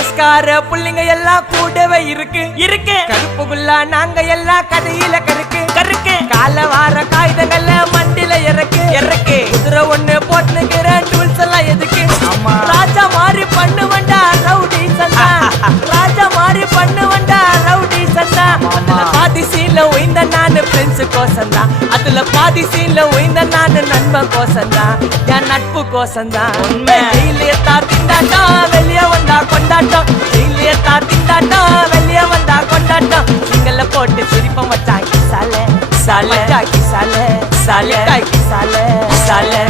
ரேஸ்கார புள்ளிங்க எல்லாம் கூடவே இருக்கு கருப்புக்குள்ள நாங்க எல்லாம் கதையில கருக்கு கால வார காகிதங்கள்ல மண்டில இறக்கு குதிரை ஒண்ணு போட்டுக்கிறேன் டூல்ஸ் எல்லாம் எதுக்கு ராஜா மாதிரி பண்ணுவண்டா ரவுடி சந்தா ராஜா மாதிரி பண்ணுவண்டா ரவுடி சந்தா அதுல பாதி சீன்ல உயிந்த நானு ஃப்ரெண்ட்ஸ் கோசந்தா அதுல பாதி சீன்ல உயிந்த நானு நண்பன் கோசந்தா என் நட்பு கோசந்தா ஜெயிலே திண்டாட்டம் வெளியே வந்தா கொண்டாட்டம் ஜெயிலே திண்டாட்டம் வெளியே வந்தா கொண்டாட்டம் சிங்கல்ல போட்டு சிரிப்ப மச்சான் சாலே சாலே சாலே சாலே சாலே